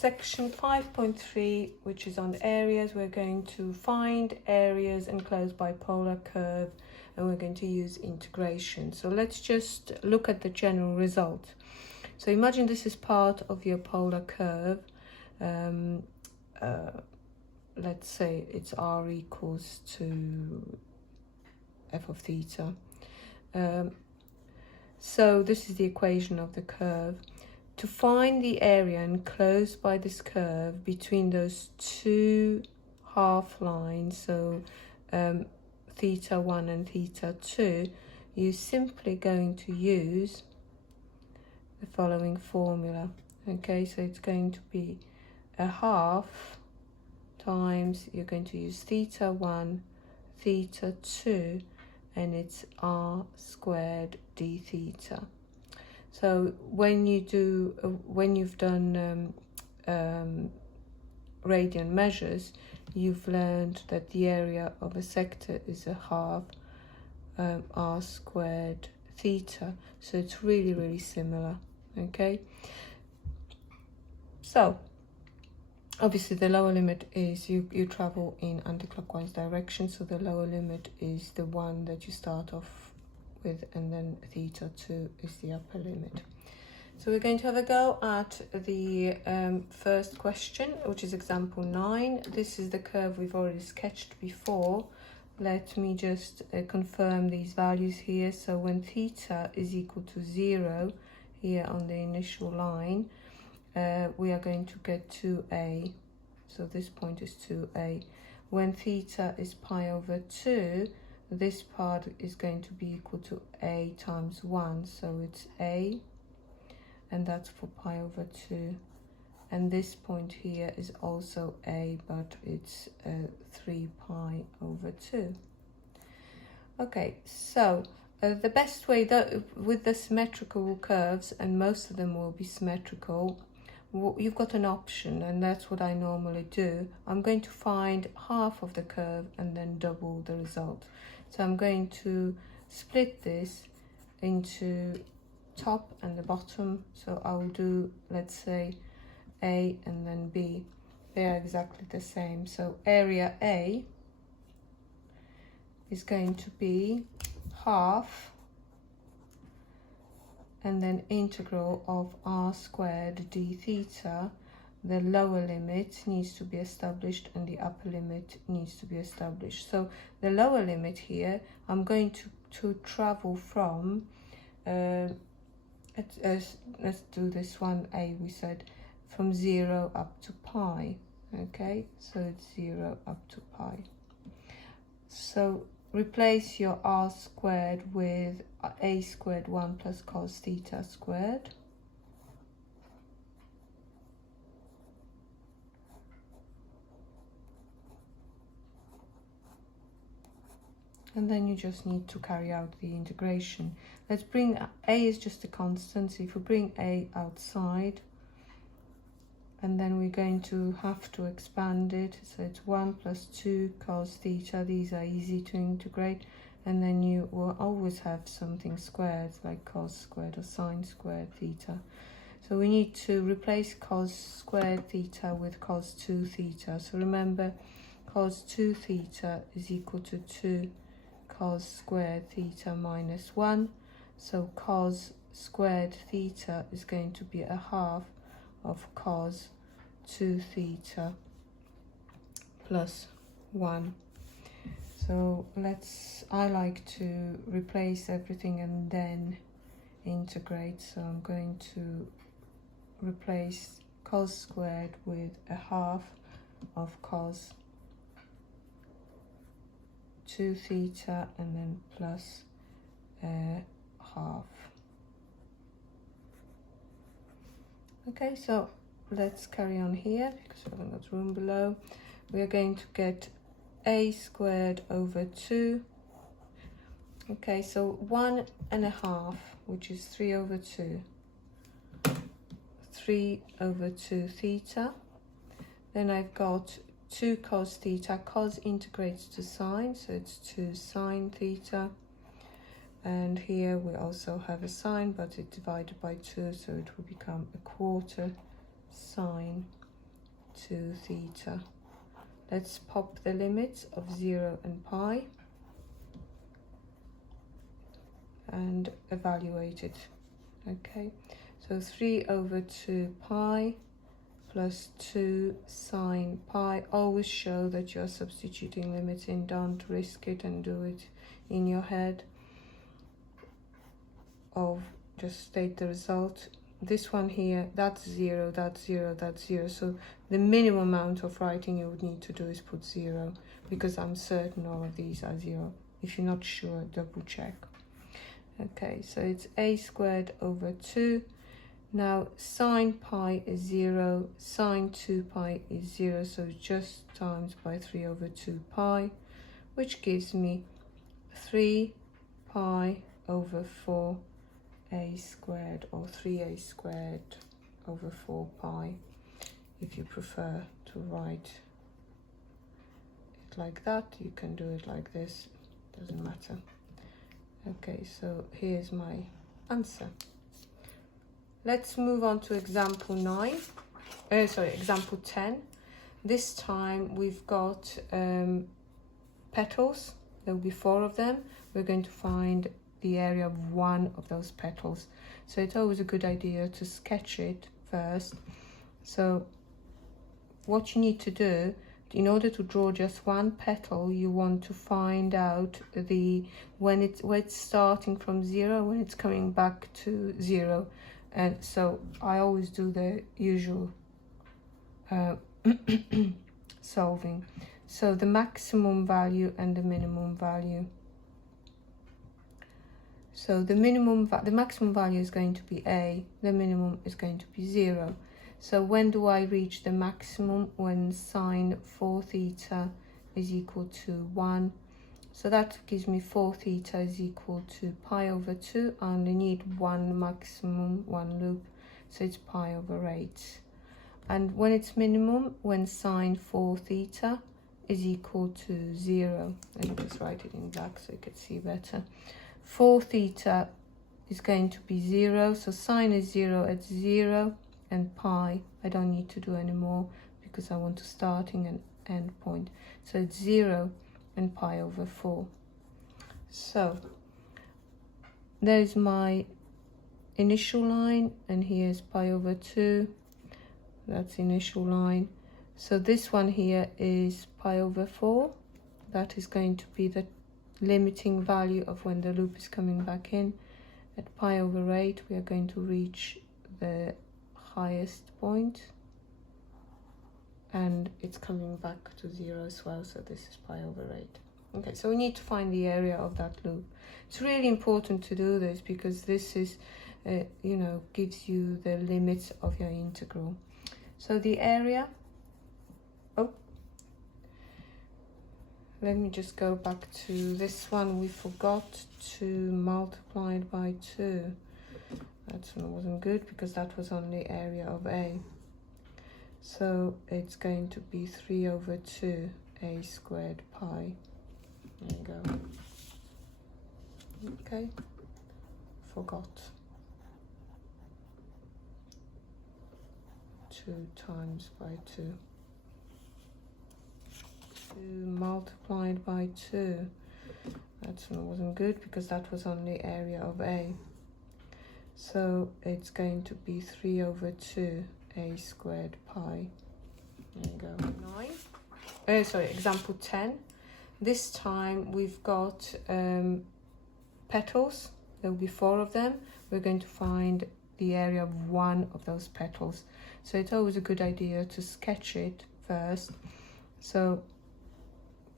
section 5.3, which is on areas. We're going to find areas enclosed by polar curve, and we're going to use integration. So let's just look at the general result. So imagine this is part of your polar curve. Let's say it's r equals to f of theta. So this is the equation of the curve. To find the area enclosed by this curve between those two half lines, so theta 1 and theta 2, you're simply going to use the following formula. Okay, so it's going to be a half times, you're going to use theta 1, theta 2, and it's r squared d theta. So when you've done radian measures, you've learned that the area of a sector is a half r squared theta. So it's really similar. Okay. So obviously the lower limit is you travel in anti-clockwise direction, so the lower limit is the one that you start off with, and then theta 2 is the upper limit. So we're going to have a go at the first question, which is example 9. This is the curve we've already sketched before. Let me just confirm these values here. So when theta is equal to 0 here on the initial line, we are going to get 2a. So this point is 2a. When theta is pi over 2, this part is going to be equal to a times 1, so it's a, and that's for pi over 2. And this point here is also a, but it's 3 pi over 2. Okay, so the best way that with the symmetrical curves, and most of them will be symmetrical, you've got an option, and that's what I normally do. I'm going to find half of the curve and then double the result. So I'm going to split this into top and the bottom. So I'll do, let's say, A and then B. They are exactly the same. So area A is going to be half, and then integral of r squared d theta. The lower limit needs to be established and the upper limit needs to be established. So the lower limit here, I'm going to travel from, let's do this one, a, we said, from 0 up to pi. Okay, so it's 0 up to pi. So replace your r squared with a squared 1 plus cos theta squared. And then you just need to carry out the integration. Let's bring a is just a constant, so if we bring a outside, and then we're going to have to expand it, so it's 1 plus 2 cos theta. These are easy to integrate, and then you will always have something squared like cos squared or sine squared theta. So we need to replace cos squared theta with cos 2 theta. So remember, cos 2 theta is equal to 2 cos squared theta minus 1. So cos squared theta is going to be a half of cos 2 theta plus 1. So I like to replace everything and then integrate. So I'm going to replace cos squared with a half of cos 2 theta and then plus half. Okay, so let's carry on here because we haven't got room below. We are going to get a squared over 2. Okay, so 1 and a half, which is 3 over 2. 3 over 2 theta. Then I've got 2 cos theta. Cos integrates to sine, so it's 2 sine theta. And here we also have a sine, but it's divided by 2, so it will become a quarter sine 2 theta. Let's pop the limits of 0 and pi and evaluate it. Okay, so 3 over 2 pi plus 2 sine pi. Always show that you're substituting limits in. Don't risk it and do it in your head, or just state the result. This one here, that's 0, that's 0, that's 0. So the minimum amount of writing you would need to do is put 0, because I'm certain all of these are 0. If you're not sure, double check. Okay, so it's a squared over 2. Now sine pi is 0, sine 2 pi is 0, so just times by 3 over 2 pi, which gives me 3 pi over 4 a squared, or 3a squared over 4 pi, if you prefer to write it like that. You can do it like this, doesn't matter. Okay, so here's my answer. Let's move on to example 10. This time we've got petals. There will be 4 of them. We're going to find the area of one of those petals. So it's always a good idea to sketch it first. So what you need to do, in order to draw just one petal, you want to find out when it's starting from 0, when it's coming back to 0. And so I always do the usual solving. So the maximum value and the minimum value. So the maximum value is going to be a, the minimum is going to be 0. So when do I reach the maximum? When sine 4 theta is equal to 1. So that gives me 4 theta is equal to pi over 2. I only need one maximum, one loop, so it's pi over 8. And when it's minimum, when sine 4 theta is equal to 0. Let me just write it in black so you can see better. 4 theta is going to be 0, so sine is 0 at 0, and pi I don't need to do anymore because I want to starting and end point. So it's 0 and pi over 4. So there's my initial line, and here's pi over 2. That's initial line. So this one here is pi over 4. That is going to be the limiting value of when the loop is coming back in. At pi over 8 we are going to reach the highest point, and it's coming back to 0 as well, so this is pi over 8. Okay, so we need to find the area of that loop. It's really important to do this because this is gives you the limits of your integral. So the area, let me just go back to this one. We forgot to multiply it by 2. That wasn't good because that was on the area of A. So it's going to be 3 over 2 a squared pi. There you go. Okay, forgot. 2 times by 2. Multiplied by 2. That wasn't good because that was on the area of A. So it's going to be 3 over 2 a squared pi. There you go. Example 10. This time we've got petals. There will be 4 of them. We're going to find the area of one of those petals. So it's always a good idea to sketch it first. So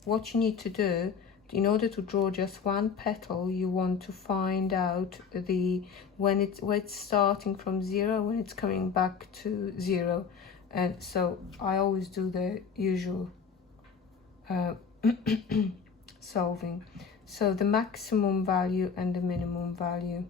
what you need to do, in order to draw just one petal, you want to find out when it's starting from 0, when it's coming back to 0. And so I always do the usual solving. So the maximum value and the minimum value.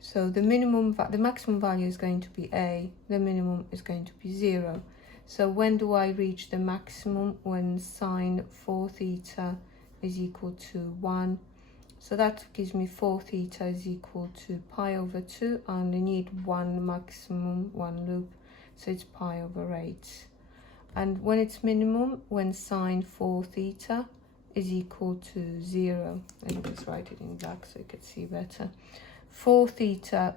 So the maximum value is going to be a, the minimum is going to be 0. So when do I reach the maximum? When sine 4 theta is equal to 1. So that gives me 4 theta is equal to pi over 2. I only need one maximum, one loop, so it's pi over 8. And when it's minimum, when sine 4 theta is equal to 0, let me just write it in black so you can see better. 4 theta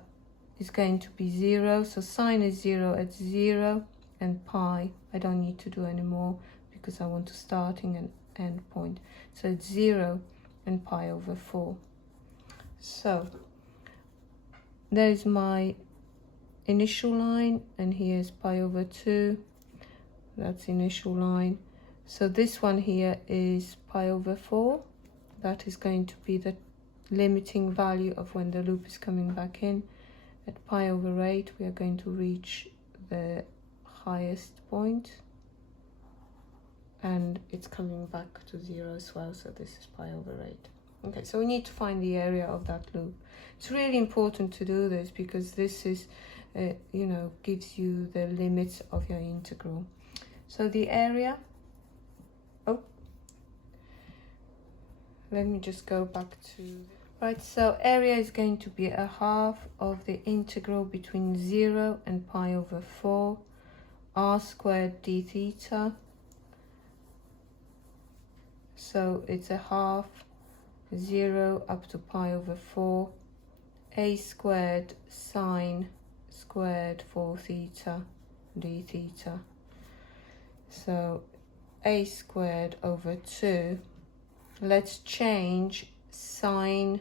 is going to be 0, so sine is 0 at 0, and pi, I don't need to do any more because I want a starting and end point. So it's 0 and pi over 4. So there is my initial line, and here's pi over 2. That's initial line. So this one here is pi over 4. That is going to be the limiting value of when the loop is coming back in. At pi over 8, we are going to reach the highest point, and it's coming back to 0 as well, so this is pi over 8. Okay, so we need to find the area of that loop. It's really important to do this because this is, you know, gives you the limits of your integral. So the area, let me just go back to, right, so area is going to be a half of the integral between 0 and pi over 4, r squared d theta. So it's a half 0 up to pi over 4, a squared sine squared 4 theta d theta. So a squared over 2. Let's change sine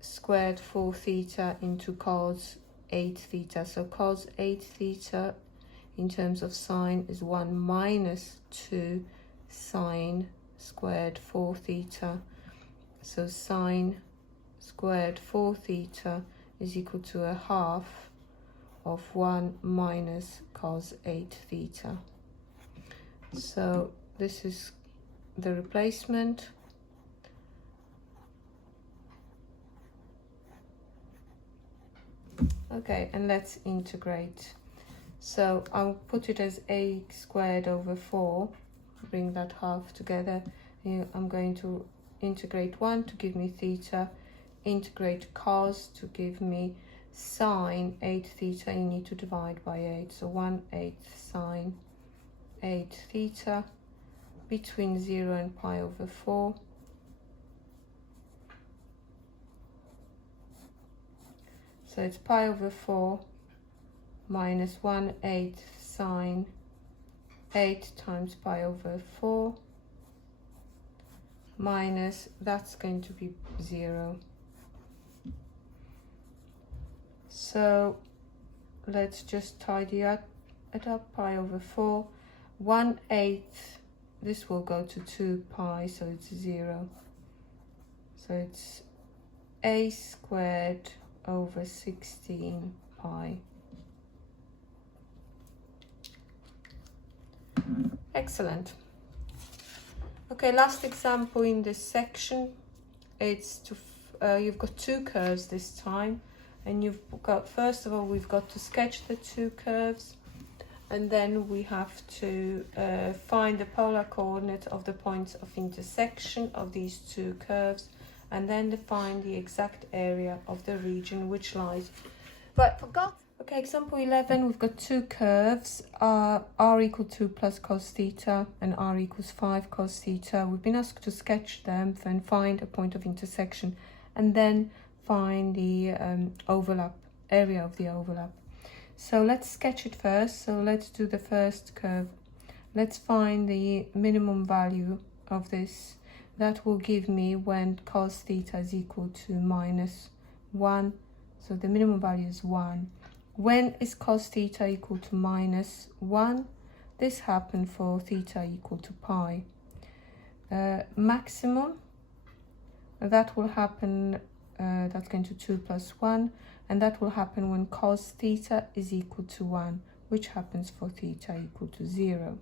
squared 4 theta into cos 8 theta. So cos 8 theta in terms of sine is 1 minus 2 sine squared 4 theta. So sine squared 4 theta is equal to a half of 1 minus cos 8 theta. So this is the replacement. Okay, and let's integrate. So I'll put it as a squared over 4, bring that half together. I'm going to integrate 1 to give me theta, integrate cos to give me sine 8 theta. You need to divide by 8, so 1/8 sine 8 theta between 0 and pi over 4. So it's pi over 4 minus 1/8 sine 8 times pi over 4 minus, that's going to be 0. So let's just tidy it up. Pi over 4, 1/8, this will go to 2 pi, so it's 0. So it's a squared over 16 pi. Excellent. Okay, last example in this section. It's to you've got two curves this time, and you've got, first of all, we've got to sketch the two curves, and then we have to find the polar coordinate of the points of intersection of these two curves, and then define the exact area of the region which lies. But forgot. Okay, example 11, we've got two curves, r equal 2 plus cos theta and r equals 5 cos theta. We've been asked to sketch them and find a point of intersection, and then find the overlap, area of the overlap. So let's sketch it first. So let's do the first curve. Let's find the minimum value of this. That will give me when cos theta is equal to minus 1. So the minimum value is 1. When is cos theta equal to minus 1? This happened for theta equal to pi. Maximum, that will happen, that's going to 2 plus 1, and that will happen when cos theta is equal to 1, which happens for theta equal to 0.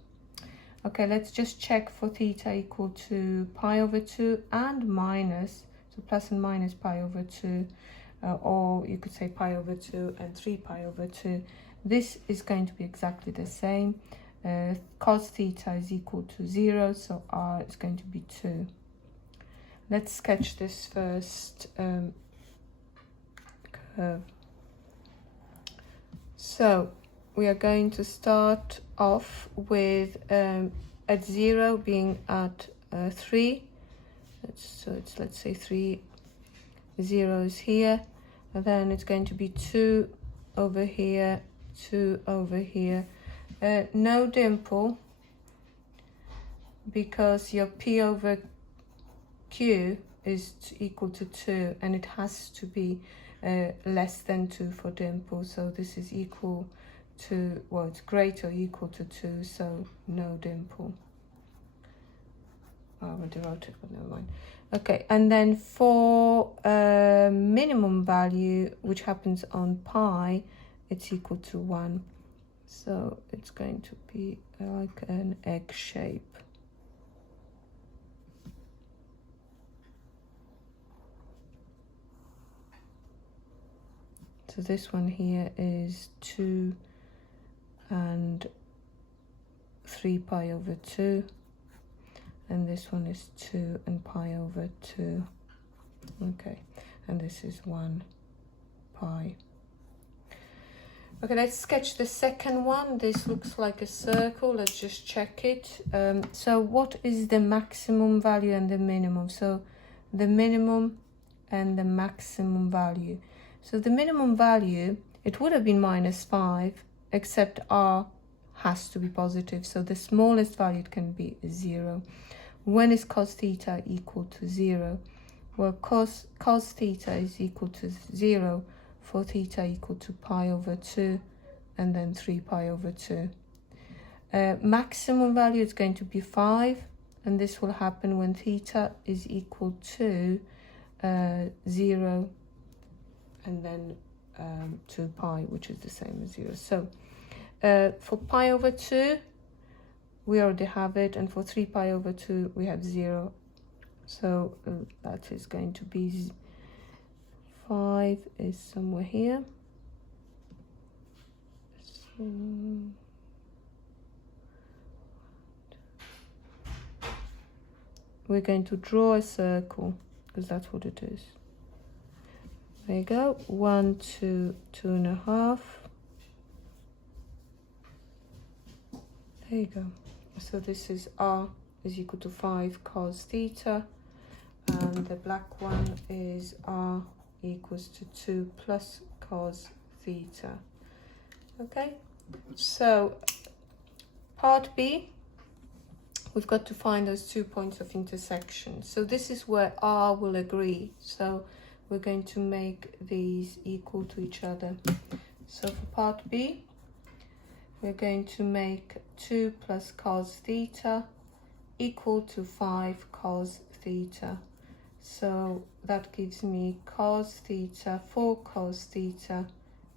Okay, let's just check for theta equal to pi over 2 and minus, so plus and minus pi over 2. Or you could say pi over 2 and 3 pi over 2. This is going to be exactly the same. Cos theta is equal to 0, so r is going to be 2. Let's sketch this first curve. So we are going to start off with at 0 being at 3. So it's, let's say 3 zeros here, and then it's going to be 2 over here, 2 over here. No dimple, because your P over Q is equal to 2, and it has to be less than 2 for dimple. So this is equal to, well, it's greater or equal to 2, so no dimple. I already wrote it, but never mind. Okay, and then for minimum value, which happens on pi, it's equal to 1. So it's going to be like an egg shape. So this one here is 2 and 3 pi over 2. And this one is 2 and pi over 2. Okay, and this is 1 pi. Okay, let's sketch the second one. This looks like a circle. Let's just check it. So what is the maximum value and the minimum? So the minimum and the maximum value. So the minimum value, it would have been -5, except r has to be positive. So the smallest value can be 0. When is cos theta equal to 0? Well, cos theta is equal to 0 for theta equal to pi over 2, and then 3 pi over 2. Maximum value is going to be 5, and this will happen when theta is equal to 0, and then 2 pi, which is the same as 0. So for pi over 2, we already have it, and for 3 pi over 2, we have 0. So that is going to be 5 is somewhere here. So we're going to draw a circle, because that's what it is. There you go. 1, 2, 2.5. There you go. So this is r is equal to 5 cos theta, and the black one is r equals to 2 plus cos theta. Okay, so part B, we've got to find those 2 points of intersection. So this is where r will agree. So we're going to make these equal to each other. So for part B, we're going to make 2 plus cos theta equal to 5 cos theta. So that gives me cos theta, 4 cos theta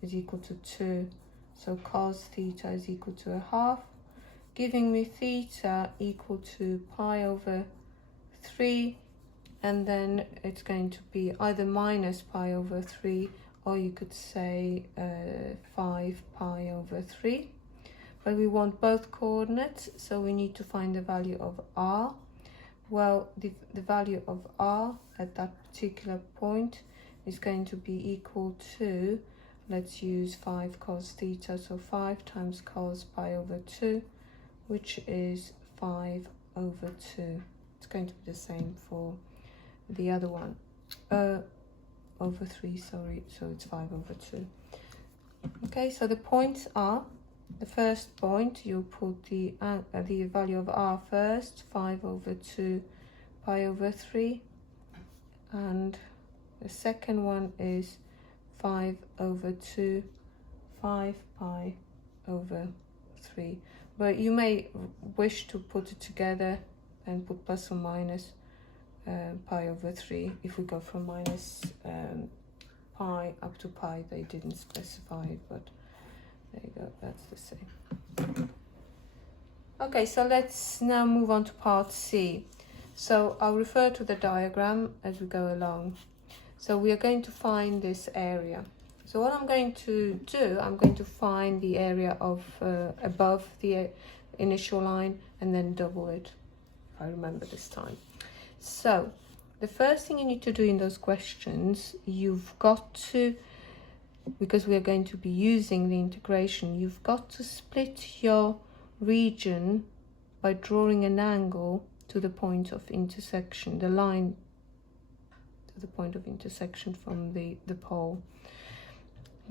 is equal to 2. So cos theta is equal to 1/2, giving me theta equal to pi over 3. And then it's going to be either minus pi over 3, or you could say 5 pi over 3. But we want both coordinates, so we need to find the value of r. Well, the value of r at that particular point is going to be equal to, let's use 5 cos theta, so 5 times cos pi over 2, which is 5 over 2. It's going to be the same for the other one, over 3, sorry, so it's 5 over 2. Okay, so the points are, the first point, you put the value of r first, 5 over 2 pi over 3, and the second one is 5 over 2, 5 pi over 3. But you may wish to put it together and put plus or minus pi over 3. If we go from minus pi up to pi, they didn't specify it, but there you go, that's the same. Okay, so let's now move on to part C. So I'll refer to the diagram as we go along. So we are going to find this area. So what I'm going to do, I'm going to find the area of above the initial line and then double it, if I remember this time. So the first thing you need to do in those questions, you've got to because we are going to be using the integration, you've got to split your region by drawing an angle to the point of intersection, the line to the point of intersection from the pole.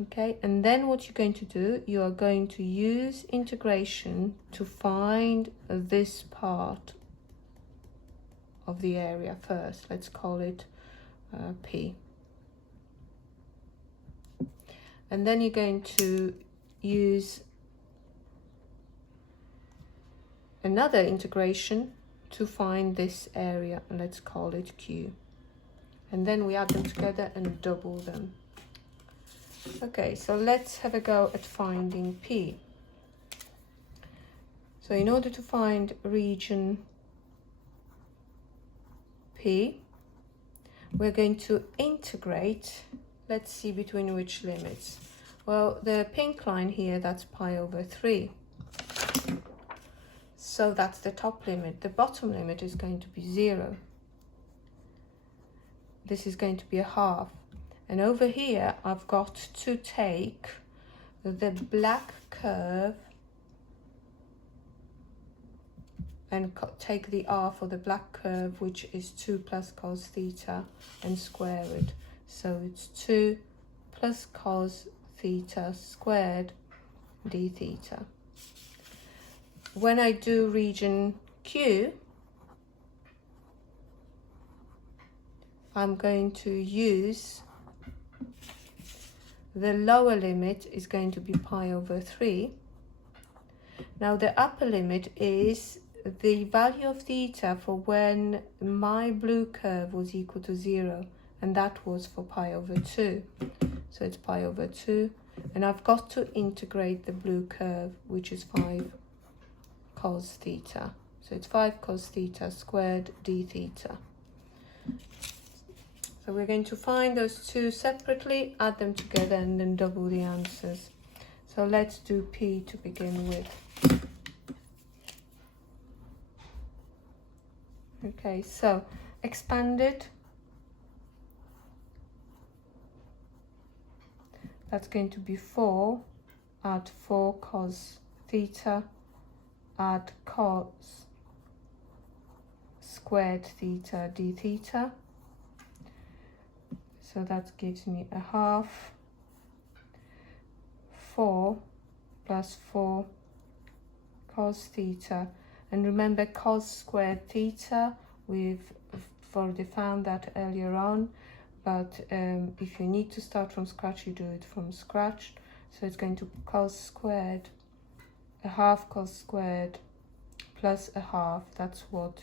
Okay, and then what you're going to do, you are going to use integration to find this part of the area first. Let's call it P. And then you're going to use another integration to find this area, and let's call it Q. And then we add them together and double them. Okay, so let's have a go at finding P. So in order to find region P, we're going to integrate. Let's see between which limits. Well, the pink line here, that's pi over 3. So that's the top limit. The bottom limit is going to be 0. This is going to be a half. And over here, I've got to take the black curve and take the r for the black curve, which is 2 plus cos theta, and square it. So it's 2 plus cos theta squared d theta. When I do region Q, I'm going to use the lower limit is going to be pi over 3. Now the upper limit is the value of theta for when my blue curve was equal to 0, and that was for pi over 2. So it's pi over 2, and I've got to integrate the blue curve, which is 5 cos theta. So it's 5 cos theta squared d theta. So we're going to find those two separately, add them together, and then double the answers. So let's do P to begin with. Okay, so expanded. That's going to be 4, add 4 cos theta, add cos squared theta d theta. So that gives me a half. 4 plus 4 cos theta. And remember, cos squared theta, we've already found that earlier on. But if you need to start from scratch, you do it from scratch. So it's going to be cos squared, a half cos squared plus a half. That's what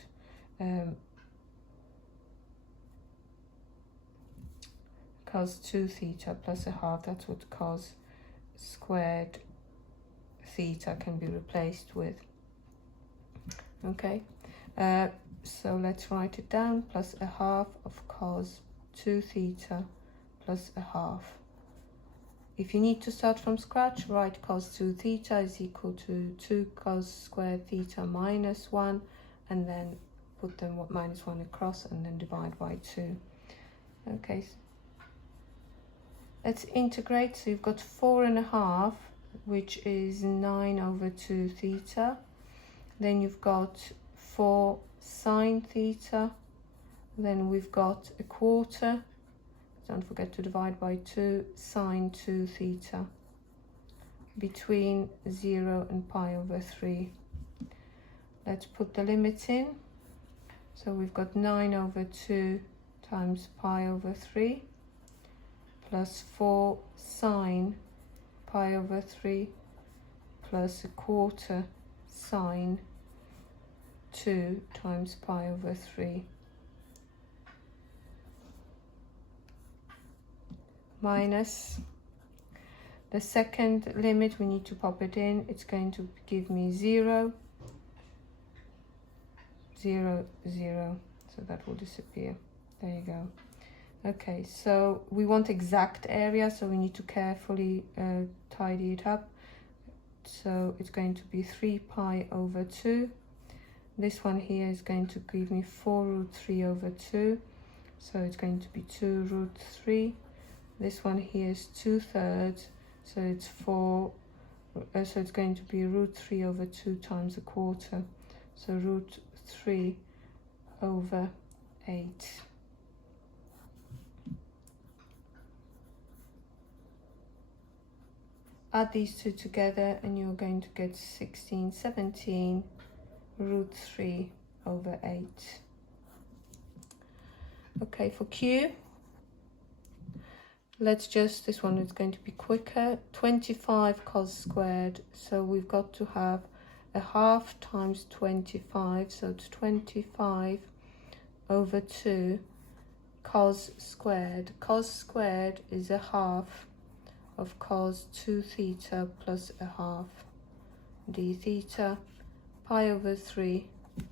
cos 2 theta plus a half. That's what cos squared theta can be replaced with. Okay, so let's write it down. Plus a half of cos 2 theta plus a half. If you need to start from scratch, write cos 2 theta is equal to 2 cos squared theta minus 1, and then put them minus 1 across, and then divide by 2. Okay, let's integrate. So you've got 4.5, which is 9 over 2 theta. Then you've got 4 sine theta. Then we've got a quarter. Don't forget to divide by 2, sine 2 theta, between 0 and pi over 3. Let's put the limit in. So we've got 9 over 2 times pi over 3, plus 4 sine pi over 3, plus a quarter sine 2 times pi over 3, minus the second limit. We need to pop it in. It's going to give me 0, 0, 0. So that will disappear. There you go. Okay, so we want exact area, so we need to carefully tidy it up. So it's going to be 3 pi over 2. This one here is going to give me 4 root 3 over 2. So it's going to be 2 root 3. This one here is 2/3, so it's 4, so it's going to be √3 over 2 times 1/4, so √3 over 8. Add these two together and you're going to get 16/17 √3 over 8. Okay, for Q, let's just, this one is going to be quicker. 25 cos squared, so we've got to have a half times 25, so it's 25 over 2 cos squared. Cos squared is a half of cos 2 theta plus a half d theta. Pi over 3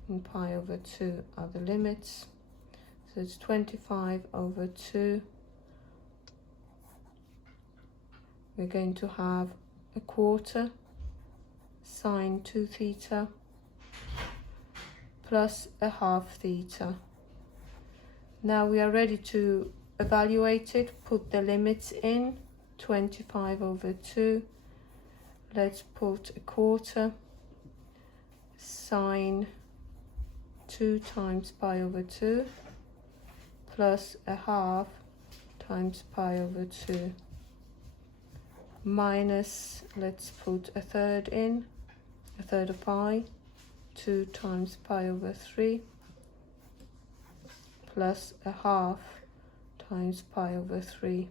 and pi over 2 are the limits. So it's 25 over 2. We're going to have 1/4 sine 2 theta plus a half theta. Now we are ready to evaluate it, put the limits in. 25 over 2. Let's put 1/4 sine 2 times pi over 2 plus a half times pi over 2 minus, let's put 1/3 in, 1/3 of pi, 2 times pi over 3 plus a half times pi over 3.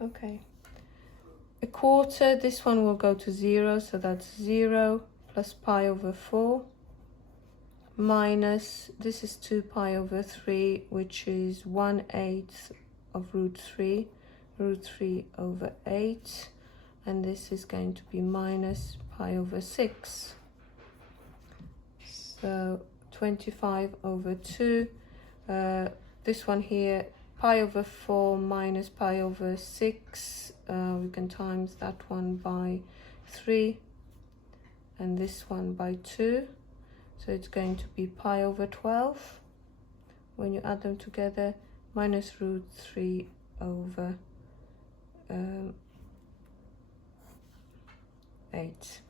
Okay, 1/4, this one will go to 0, so that's 0 plus pi over 4 minus, this is 2 pi over 3, which is 1/8 of √3, √3 over 8, and this is going to be minus pi over 6. So 25 over 2, this one here, pi over 4 minus pi over 6, we can times that one by 3 and this one by 2, so it's going to be pi over 12 when you add them together, minus √3 over 8.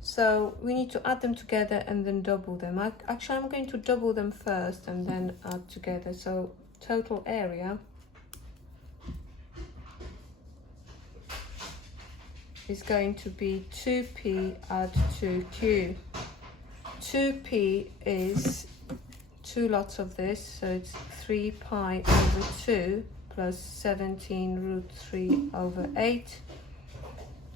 So we need to add them together and then double them. Actually, I'm going to double them first and then add together. So total area is going to be 2p add 2q. 2p is 2 lots of this, so it's 3 pi over 2 plus 17 √3 over 8.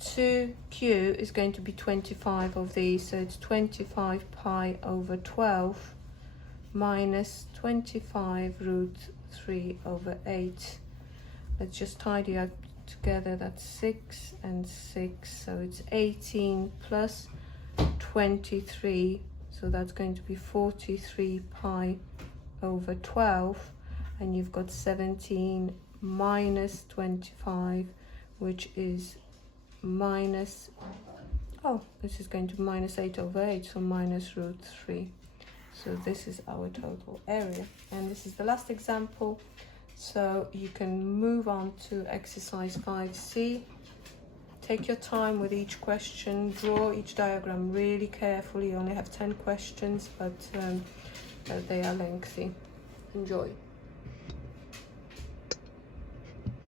2q is going to be 25 of these, so it's 25 pi over 12 minus 25 √3 over 8. Let's just tidy up together, that's 6 and 6, so it's 18 plus 23, so that's going to be 43 pi over 12, and you've got 17 minus 25, which is minus, oh, this is going to be minus 8 over 8, so minus √3. So this is our total area, and this is the last example. So you can move on to exercise 5C. Take your time with each question, draw each diagram really carefully. You only have 10 questions, but they are lengthy. Enjoy.